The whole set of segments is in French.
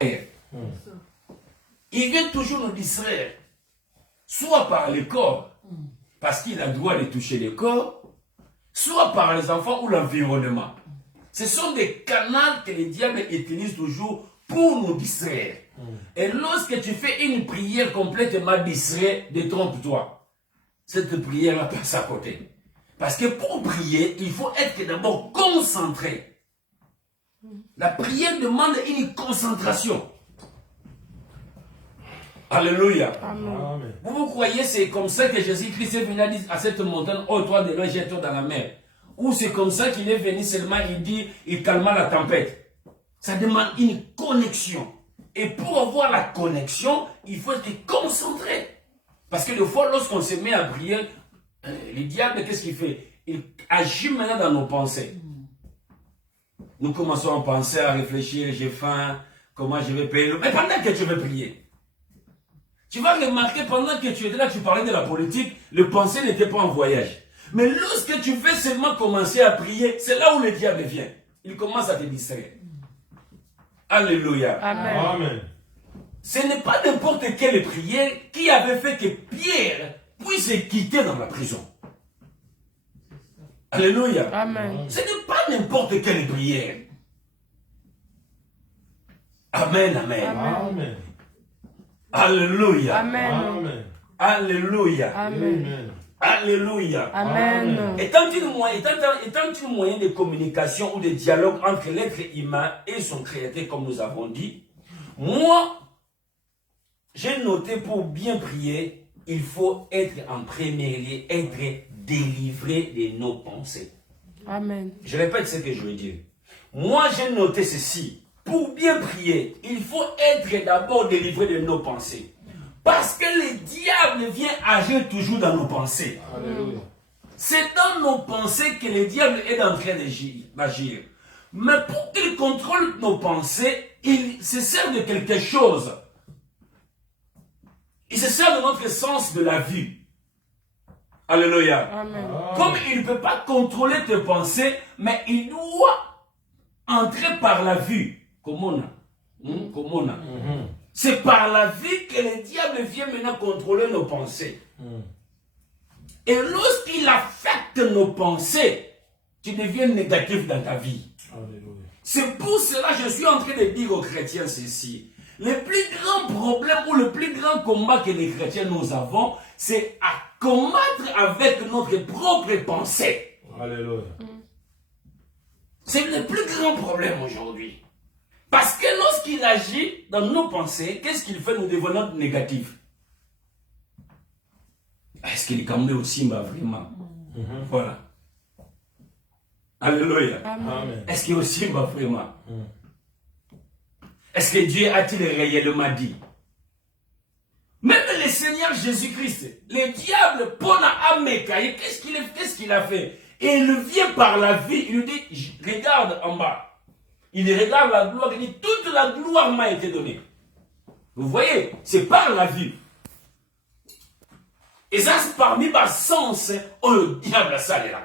Il vient toujours nous distraire, soit par le corps, parce qu'il a le droit de toucher le corps, soit par les enfants ou l'environnement. Ce sont des canaux que le diable utilise toujours pour nous distraire. Et lorsque tu fais une prière complètement distraite, détrompe-toi. Cette prière-là passe à côté. Parce que pour prier, il faut être d'abord concentré. La prière demande une concentration. Alléluia. Amen. Vous croyez c'est comme ça que Jésus-Christ est venu à cette montagne, oh toi de loin, jette-toi dans la mer. Ou c'est comme ça qu'il est venu seulement, il dit, il calma la tempête. Ça demande une connexion. Et pour avoir la connexion, il faut être concentré. Parce que des fois, lorsqu'on se met à prier, le diable, qu'est-ce qu'il fait? Il agit maintenant dans nos pensées. Nous commençons à penser, à réfléchir, j'ai faim, comment je vais payer. Mais pendant que tu veux prier, tu vas remarquer, pendant que tu étais là, tu parlais de la politique, le pensée n'était pas en voyage. Mais lorsque tu veux seulement commencer à prier, c'est là où le diable vient. Il commence à te distraire. Alléluia. Amen. Amen. Ce n'est pas n'importe quelle prière qui avait fait que Pierre puisse quitter dans la prison. Alléluia. Amen. Ce n'est pas n'importe quelle prière. Amen, amen. Amen. Alléluia. Amen. Amen. Alléluia. Amen. Alléluia. Amen. Étant-il moyen de communication ou de dialogue entre l'être humain et son créateur, comme nous avons dit, moi, j'ai noté pour bien prier, il faut être en premier lieu, être délivré de nos pensées. Amen. Je répète ce que je veux dire. Moi, j'ai noté ceci. Pour bien prier, il faut être d'abord délivré de nos pensées. Parce que le diable vient agir toujours dans nos pensées. Alléluia. C'est dans nos pensées que le diable est en train d'agir. Mais pour qu'il contrôle nos pensées, il se sert de quelque chose. Il se sert de notre sens de la vue. Alléluia. Amen. Comme il ne peut pas contrôler tes pensées, mais il doit entrer par la vue. Comment on a? C'est par la vue que le diable vient maintenant contrôler nos pensées. Et lorsqu'il affecte nos pensées, tu deviens négatif dans ta vie. C'est pour cela que je suis en train de dire aux chrétiens ceci. Le plus grand problème ou le plus grand combat que les chrétiens nous avons, c'est à combattre avec notre propre pensée. Alléluia. C'est le plus grand problème aujourd'hui. Parce que lorsqu'il agit dans nos pensées, qu'est-ce qu'il fait? Nous devenons négatifs. Est-ce qu'il est comme aussi vraiment? Voilà. Alléluia. Amen. Est-ce qu'il est aussi vraiment? Est-ce que Dieu a-t-il réellement dit? Même le Seigneur Jésus-Christ, le diable, Pona Amekaï, qu'est-ce qu'il a fait? Et il vient par la vie, il lui dit, regarde en bas. Il regarde la gloire, il dit, toute la gloire m'a été donnée. Vous voyez, c'est par la vue. Et ça, c'est parmi ma sens, oh, le diable a ça là.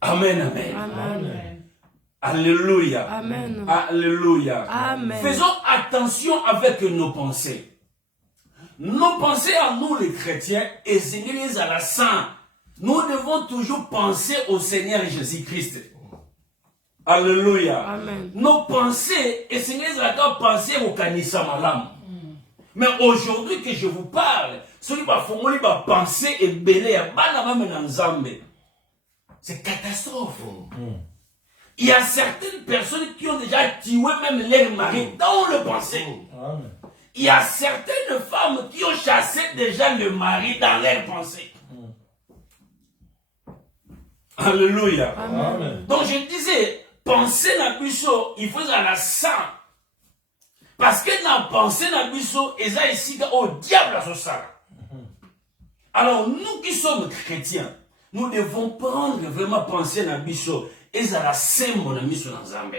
Amen, amen. Amen. Alléluia. Amen. Alléluia. Amen. Faisons attention avec nos pensées. Nos pensées à nous, les chrétiens, et Seigneur à la saint. Nous devons toujours penser au Seigneur Jésus-Christ. Alléluia. Amen. Nos pensées, et Seigneur à penser au Kanissa Malam. Mais aujourd'hui que je vous parle, celui qui va penser et belé, c'est catastrophe. Il y a certaines personnes qui ont déjà tué même leur mari dans le pensée. Il y a certaines femmes qui ont chassé déjà le mari dans leur pensée. Alléluia. Amen. Donc je disais, penser dans biso, il faut à la sang. Parce que dans penser dans biso, et ça ici au diable à ce ça. Alors nous qui sommes chrétiens, nous devons prendre vraiment penser dans biso, et ça la saint mon ami sur l'ensemble.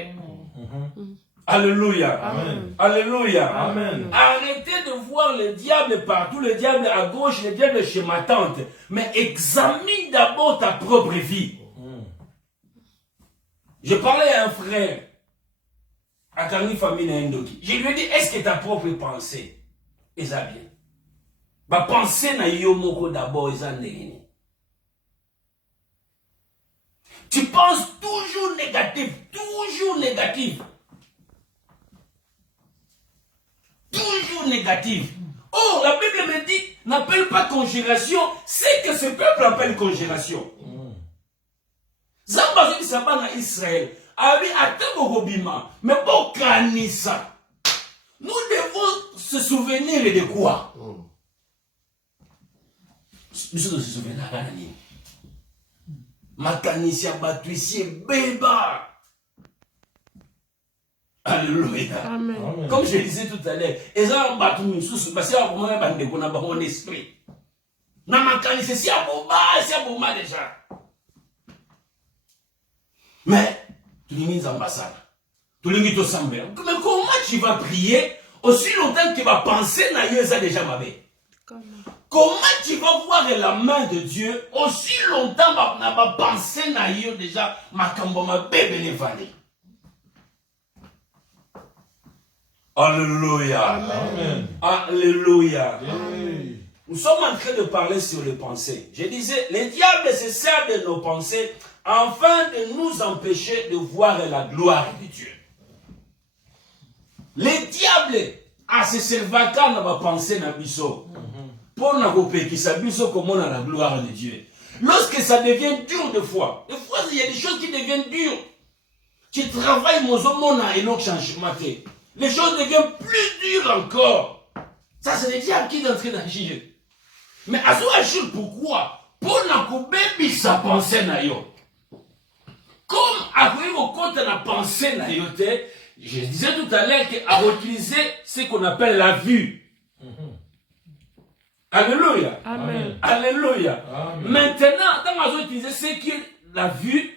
Alléluia. Amen. Alléluia. Amen. Arrêtez de voir le diable partout, le diable à gauche, le diable chez ma tante. Mais examine d'abord ta propre vie. Je parlais à un frère. Akangi famille Nendoki. Je lui ai dit, est-ce que ta propre pensée est ça bien? Ma pensée na yo moko d'abord est ça ndengeni. Tu penses toujours négatif, toujours négatif. Toujours négatif. Oh, la Bible me dit, n'appelle pas congélation, c'est que ce peuple appelle congélation. Zamba qui s'appelle en Israël, avec Atebogobima, mais pour Kanissa, nous devons se souvenir de quoi? Nous devons se souvenir de Kanani. Makanisia Batuisie Beba. Alléluia. Amen. Comme je disais tout à l'heure, ils ont battu une source, parce qu'il y a un esprit. Na makanisia, c'est un bon déjà. Mais, tu dis une ambassade. Tu dis que tu mais comment tu vas prier aussi longtemps que tu vas penser na ça déjà ma belle? Comment tu vas voir la main de Dieu aussi longtemps que tu vas penser na déjà ma kambo ma bébé les vallées? Alléluia. Amen. Alléluia. Amen. Nous sommes en train de parler sur les pensées. Je disais, le diable se sert de nos pensées afin de nous empêcher de voir la gloire de Dieu. Le diable a se servi quand on va penser dans biso. Pour nous sa biso comme on a la gloire de Dieu. Lorsque ça devient dur des fois il y a des choses qui deviennent dures. Tu travailles mon homme et non changement. Les choses deviennent plus dures encore. Ça, c'est le diable qui est entré dans le sujet. Mais à ce jour, pourquoi? Pour nous sa pensée na yo. Comme à vous compte la pensée na yo, je disais tout à l'heure qu'à utiliser ce qu'on appelle la vue. Alléluia. Amen. Alléluia. Amen. Maintenant, dans ma utiliser ce qui est la vue,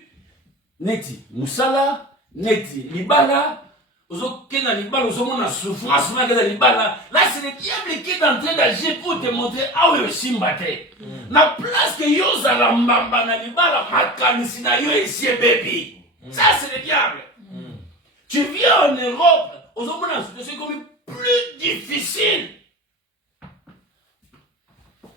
neti musala, neti libala. Là, c'est le diable qui est en train d'agir pour te montrer ah oui aussi mbaté. La place que yo za mbamba na libala makanisi na yo ici baby. Ça c'est le diable. Tu viens en Europe, aux hommes c'est comme plus difficile.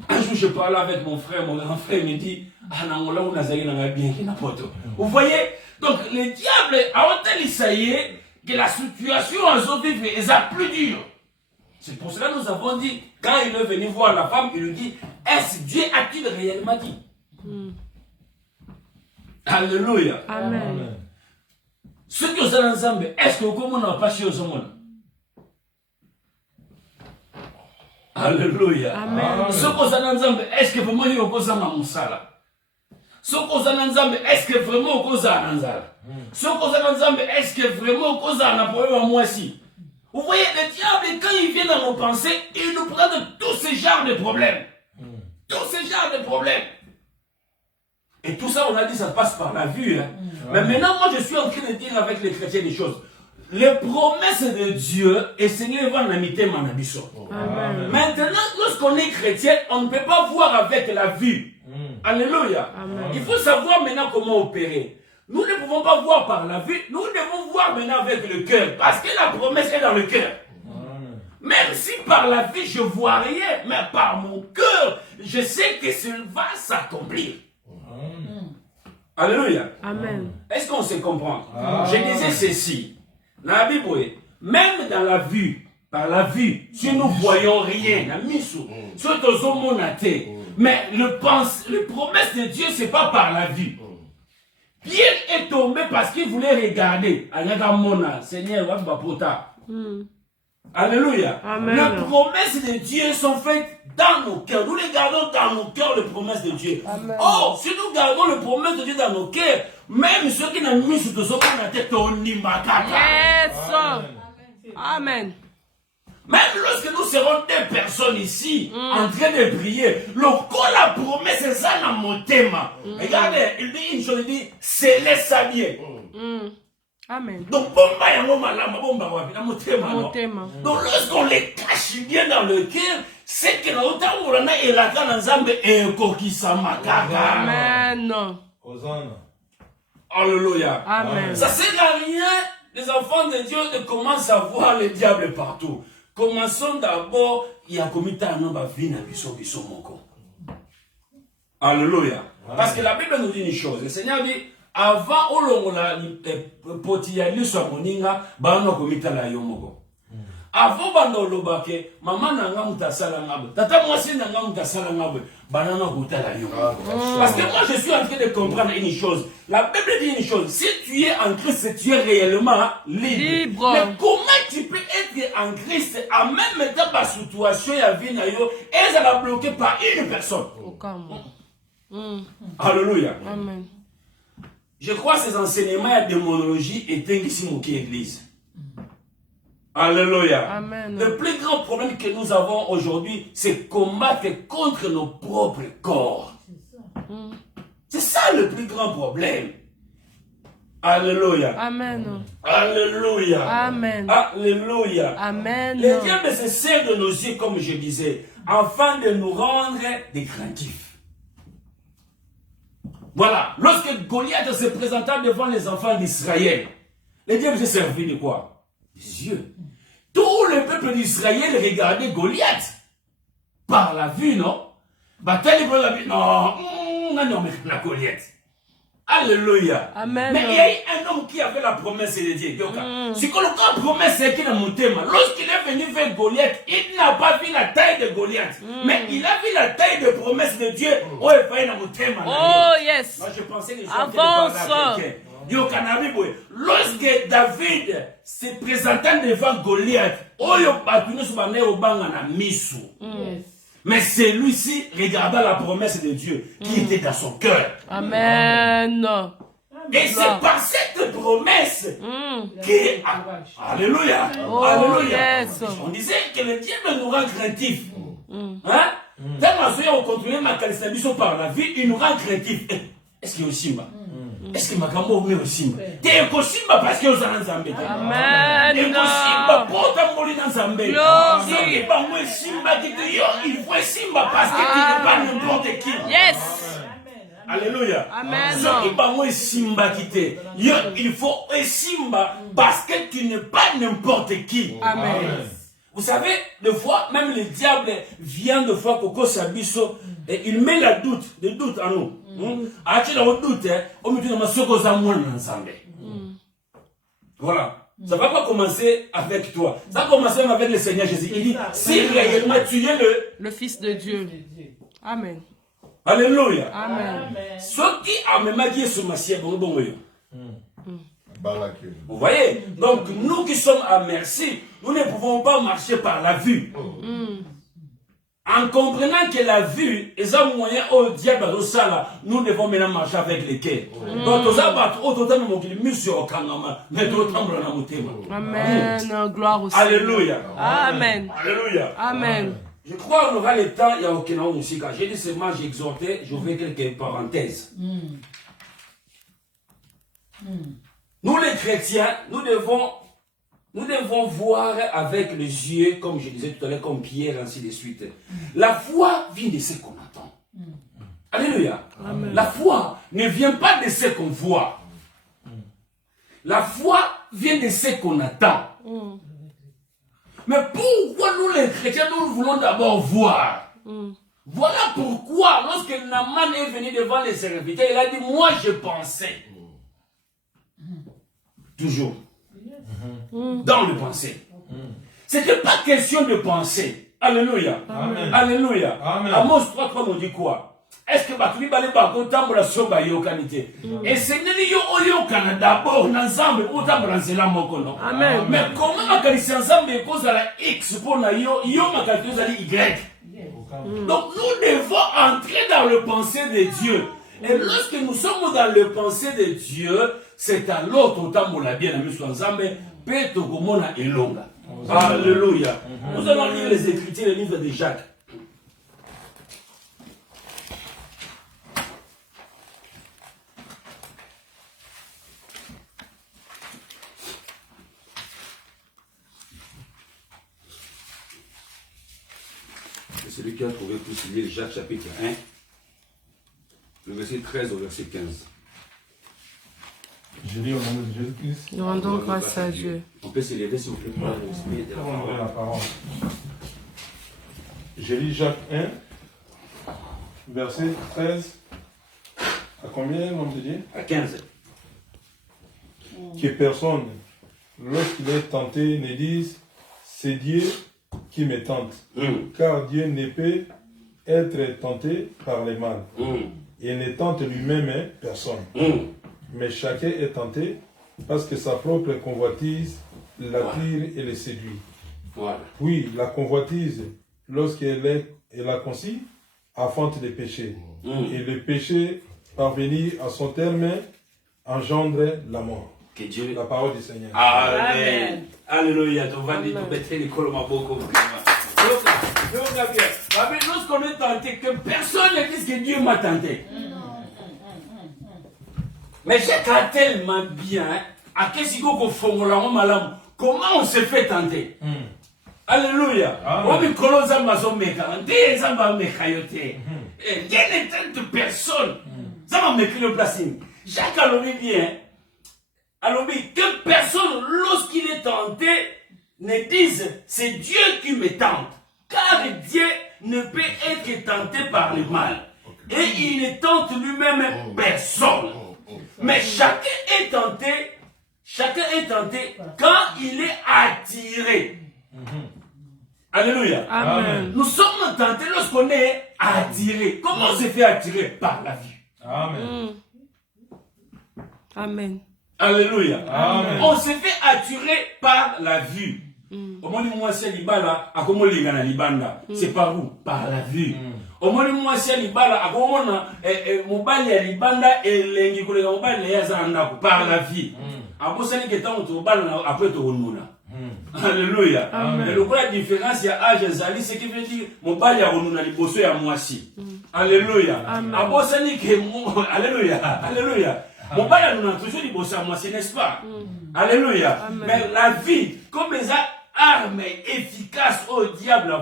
Un jour je parlais avec mon frère, mon grand frère me dit ah non là on a zaï na bien qui n'importe. Vous voyez, donc le diable a hôtel ça y est que la situation en zone est plus dure. C'est pour cela que nous avons dit, quand il est venu voir la femme, il lui dit, est-ce Dieu a-t-il réellement dit? Alléluia. Amen. Ce que vous avez ensemble, est-ce que vous n'avez pas chez vous? Alléluia. Amen. Ce que vous avez ensemble, est-ce que vraiment il y a un moussala? Ce que vous avez ensemble, est-ce que vraiment vous avez ensemble? Ce que vous avez ensemble, est-ce que vraiment vous avez un problème à moi aussi? Vous voyez, le diable, quand il vient dans nos pensées, il nous prend de tous ces genres de problèmes. Tous ces genres de problèmes. Et tout ça, on a dit, ça passe par la vue. Hein. Mais maintenant, moi, je suis en train de dire avec les chrétiens des choses. Les promesses de Dieu, et Seigneur va n'habiter mon abisso. Maintenant, lorsqu'on est chrétien, on ne peut pas voir avec la vue. Alléluia. Amen. Il faut savoir maintenant comment opérer. Nous ne pouvons pas voir par la vue, nous devons voir maintenant avec le cœur. Parce que la promesse est dans le cœur. Même si par la vue je ne vois rien, mais par mon cœur, je sais que ça va s'accomplir. Alléluia. Amen. Est-ce qu'on se comprend? Je disais ceci. Dans la Bible, même dans la vue, par la vue, si nous ne voyons rien, mais le promesse de Dieu, ce n'est pas par la vue. Pierre est tombé parce qu'il voulait regarder. Seigneur, alléluia. Amen. Les promesses de Dieu sont faites dans nos cœurs. Nous les gardons dans nos cœurs, les promesses de Dieu. Amen. Oh, si nous gardons les promesses de Dieu dans nos cœurs, même ceux qui n'ont mis sur nos tête, on n'y marquera pas. Yes. Amen. Même lorsque nous serons des personnes ici, en train de prier, le corps, la promesse, c'est ça dans mon thème. Regardez, il dit une chose, il dit, c'est les sabiens. Amen. Donc, donc lorsqu'on les cache bien dans le cœur, c'est que nous avons et la canne et Amen. Amen. Alléluia. Amen. Ça sert à rien les enfants de Dieu commencent à voir le diable partout. Commençons d'abord, il y a comme un homme qui vient à mon. Alléluia. Parce que la Bible nous dit une chose. Le Seigneur dit, avant on a potiali sur moninga, bano komita la yomoko. Avant bano lobake, maman nanga mutasala ngabo. Tata mwasi nanga mutasala ngabo, banana kuta la yomoko. Parce que moi je suis en train de comprendre une chose. La Bible dit une chose. Si tu es en Christ, tu es réellement libre. Mais comment tu peux être en Christ en même temps la situation ya vie na yo et ça va bloquer par une personne. Alléluia. Amen. Je crois que ces enseignements de démonologie étaient ici mon église. Alléluia. Amen. Le plus grand problème que nous avons aujourd'hui, c'est combattre contre nos propres corps. C'est ça le plus grand problème. Alléluia. Amen. Alléluia. Amen. Alléluia. Amen. Le diable se sert de nos yeux, comme je disais, afin de nous rendre des craintifs. Voilà. Lorsque Goliath se présenta devant les enfants d'Israël, le diable s'est servi de quoi? Des yeux. Tout le peuple d'Israël regardait Goliath. Par la vue, non? Bataille pour la vue. Non, non, mais la Goliath. Alléluia. Amen. Mais il y a eu un homme qui avait la promesse de Dieu. Si qu'on a promesse, c'est qu'il a monté. Lorsqu'il est venu vers Goliath, il n'a pas vu la taille de Goliath. Mais il a vu la taille de promesse de Dieu. Oh, yes. Moi, je pensais que les gens avance. Lorsque David se présentant devant Goliath, mais celui-ci regarda la promesse de Dieu qui était dans son cœur. Amen. Et c'est par cette promesse que... Alléluia. Alléluia. Yes. On disait que le diable nous rend craintifs. Hein? Tellement on continue ma qualification par la vie, il nous rend craintifs. Est-ce qu'il y a aussi Simba? Est-ce que ma grand-mère est aussi Simba? T'es un Simba parce qu'il y a un Zambé. Amen. Et Simba, pour t'emboler dans Zambé. Il faut Simba parce qu'il n'est pas n'importe qui. Yes. Alléluia. Amen. Il faut Simba parce que tu n'es pas n'importe qui. Amen. Vous savez, des fois, même le diable vient de fois Coco Sabiso et il met le doute en nous. Voilà. Ça ne va pas commencer avec toi. Ça va commencer avec le Seigneur Jésus. Il dit, si réellement tu es le Fils de Dieu. Amen. Alléluia. Amen. Ce qui a même maquillé sur ma sienne, vous voyez? Donc, nous qui sommes à merci, nous ne pouvons pas marcher par la vue. En comprenant que la vue est un moyen au diable de ça, nous devons maintenant marcher avec les quais. Donc, nous avons Amen. Gloire au Seigneur. Alléluia. Amen. Alléluia. Amen. Je crois qu'on aura le temps, il y a aucun nom aussi. Quand j'ai dit seulement, j'ai exhorté, je vais quelques parenthèses. Nous les chrétiens, nous devons voir avec les yeux, comme je disais tout à l'heure, comme Pierre, ainsi de suite. La foi vient de ce qu'on entend. Alléluia. Amen. La foi ne vient pas de ce qu'on voit. La foi vient de ce qu'on attend. Mais pourquoi nous les chrétiens, nous voulons d'abord voir? Voilà pourquoi, lorsque Naaman est venu devant les serviteurs, il a dit, moi je pensais. Toujours. Dans le pensée. C'était pas question de penser. Alléluia. Amen. Alléluia. Amen. Amos 3 nous dit quoi? Est-ce que tu vas aller la soba yokanité? Et c'est yo kana d'abord ensemble ou t'embranzer mokono. Amen. Mais comment ma qualité ensemble cause à la X pour na yo ma qualité à Y. Donc nous devons entrer dans le pensée de Dieu. Et lorsque nous sommes dans le pensée de Dieu, c'est à l'autre temps où la bien amie soit ensemble, Peto Gomona et Longa. Alléluia. Nous allons lire les Écritures, le livre de Jacques. C'est celui qui a trouvé pour lire Jacques chapitre 1, le verset 13 au verset 15. Je lis au nom de Jésus-Christ. Nous rendons grâce à Dieu. On peut se lever s'il vous plaît pour l'esprit de la parole. Je lis Jacques 1, verset 13. À combien, l'homme de Dieu? À 15. Que personne, lorsqu'il est tenté, ne dise c'est Dieu qui me tente. Car Dieu ne peut être tenté par le mal. Et ne tente lui-même personne. Mais chacun est tenté parce que sa propre convoitise l'attire et le séduit. Voilà. Oui, la convoitise, lorsqu'elle est conçue, affronte les péchés. Et le péché, parvenir à son terme, engendre la mort. Que Dieu... La parole du Seigneur. Amen. Alléluia. Tu vas dire, tu mettrais l'école ma beaucoup. Lorsqu'on est tenté, que personne ne dise que Dieu m'a tenté. Mais j'ai tellement bien, à qu'est-ce qu'on fait comment on se fait tenter? Alléluia. On me colonne ça ma zone mécanique, ça m'a mécayoté. Dieu ne tente personne. Ça m'a mécanique le placing. Chaque allobi bien, allobi, que personne, lorsqu'il est tenté, ne dise c'est Dieu qui me tente. Car Dieu ne peut être tenté par le mal. Et il ne tente lui-même personne. Mais chacun est tenté quand il est attiré. Alléluia. Amen. Nous sommes tentés lorsqu'on est attiré. Comment on se fait attirer? Par la vue. Amen. Amen. Alléluia. Amen. On se fait attirer par la vue. Au moins, moi, c'est l'ibala, à comment les gars libanda. C'est par où? Par la vue. Au moins, moi, c'est l'ibala, à comment mobile ya libanda et l'engi kolega mobile ya zanda par la vue. Après, c'est que tant tu bal après tu onuna. Alléluia. Mais le la différence, il y a âge zali, ce qui veut dire mobile ya onuna liboso ya mwasi. Alléluia. Après, c'est que alléluia. Alléluia. Mon père nous a toujours dit bon ça moi n'est-ce pas? Alléluia. Mais la vie comme les armes efficaces au diable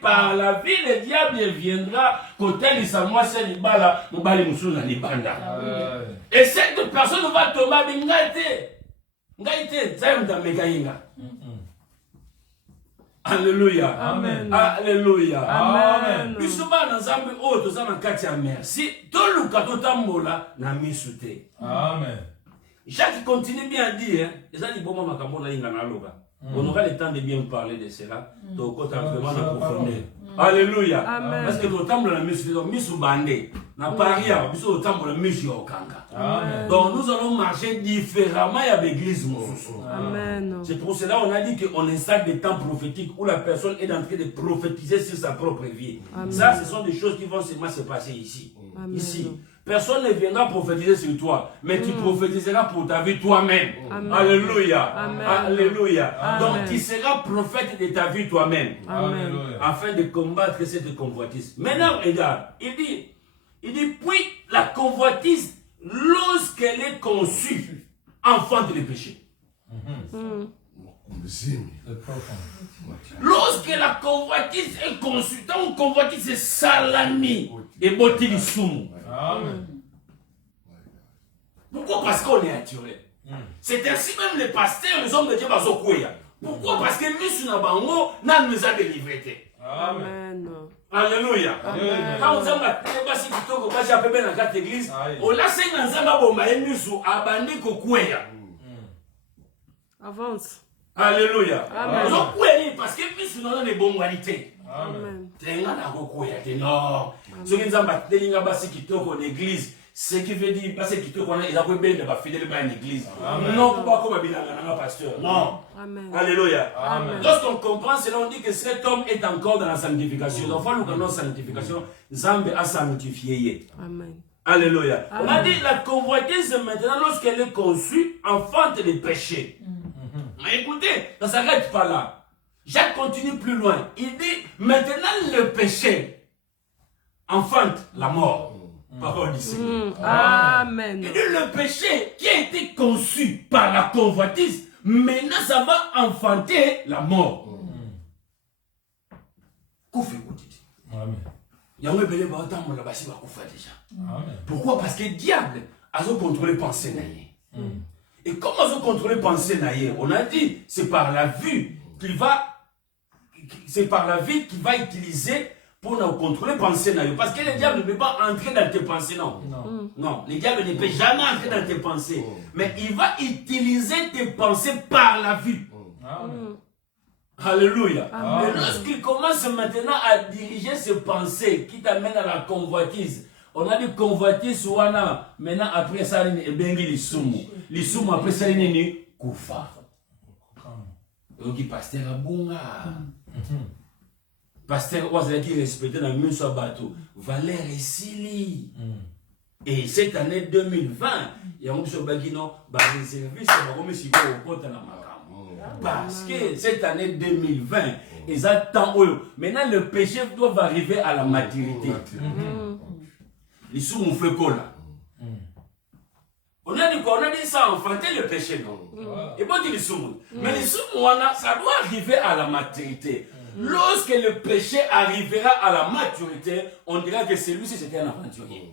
par la vie le diable viendra côté les samoa c'est les bala mon bali musuna les banda. Et cette personne va tomber ngaite zaim da megainga. Alléluia. Amen. Alléluia. Amen. Bisuba na zambi o to zana kati ya merci. Toluka totambola na misute. Amen. Jacques continue bien à dire, les amis bon maman quand on a inga na loka. On aura le temps de bien parler de cela. Donc quand vraiment na profondeur. Alléluia. Amen. Parce que totambola na misute donc misubande na paria biso totambola misu okanga. Donc nous allons marcher différemment à l'église mususu. Amen. C'est pour cela qu'on a dit qu'on installe des temps prophétiques où la personne est en train de prophétiser sur sa propre vie. Amen. Ça, ce sont des choses qui vont seulement se passer ici. Amen. Ici. Personne ne viendra prophétiser sur toi, mais tu prophétiseras pour ta vie toi-même. Alléluia. Amen. Alléluia. Amen. Donc tu seras prophète de ta vie toi-même. Afin de combattre cette convoitise. Maintenant, regarde, il dit, puis la convoitise, lorsqu'elle est conçue, enfante le péché. Lorsque la convoitise est conçue, donc convoitise c'est salami et botili soum. Pourquoi? Parce qu'on est attiré. C'est ainsi même les pasteurs, les hommes de Dieu, pourquoi? Parce que nous bango nous a délivré. Amen. Alléluia. Quand vous avez passé du temps, quand j'ai appelé dans cette église, on l'a fait dans un bomba et nous abandonné kokuya. Avance. Alléluia. Amen. Parce que nous sommes dans les bonnes qualités. Amen. Non. Ce qui nous a battu, en église, ce qui veut dire, parce que tu connais, ils ont bien de fidèles à l'église. Non, pourquoi comme un pasteur. Non. Amen. Alléluia. Amen. Lorsqu'on comprend cela, on dit que cet homme est encore dans la sanctification. Donc, il faut nous la sanctification. Zambe a sanctifié. Amen. Alléluia. On a dit la convoitise maintenant, lorsqu'elle est conçue, enfante les péchés. Mais écoutez, ça ne s'arrête pas là. Jacques continue plus loin. Il dit, maintenant le péché enfante la mort. Parole du Seigneur. Amen. Il dit, le péché qui a été conçu par la convoitise, maintenant ça va enfanter la mort. Pourquoi? Parce que le diable a contrôlé pensée. Et comment vous contrôlez pensée naïe? On a dit, c'est par la vue qu'il va, c'est par la vue qu'il va utiliser pour nous contrôler pensée naïe. Parce que le diable ne peut pas entrer dans tes pensées, non. Non, le diable ne peut jamais entrer dans tes pensées. Mais il va utiliser tes pensées par la vue. Alléluia. Et lorsqu'il commence maintenant à diriger ses pensées qui t'amènent à la convoitise, on a dit convoitise wana, maintenant après ça, il bengi l'isumu. L'isumu après ça, il est koufa. Donc il pasteur abunga. Pasteur Ouazala qui respectait dans le même bateau. Valère et Sili. Et cette année 2020, il y a un peu de non, les services, parce que cette année 2020, ils attendent. Maintenant, le péché doit arriver à la maturité. Les sous m'ont fait quoi là? On a dit quoi? On a dit ça, enfanter le péché, non? Et pas dire les sous. Mais les sous, ça doit arriver à la maturité. Lorsque le péché arrivera à la maturité, on dira que celui-ci c'était un aventurier.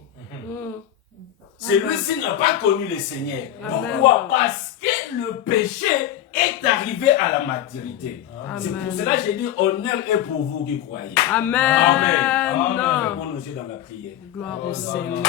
Celui-ci n'a pas connu le Seigneur. Pourquoi? Parce que le péché est arrivé à la maturité. C'est pour cela que j'ai dit honneur est pour vous qui croyez. Amen. Amen. On nous est dans la prière. Gloire au Seigneur.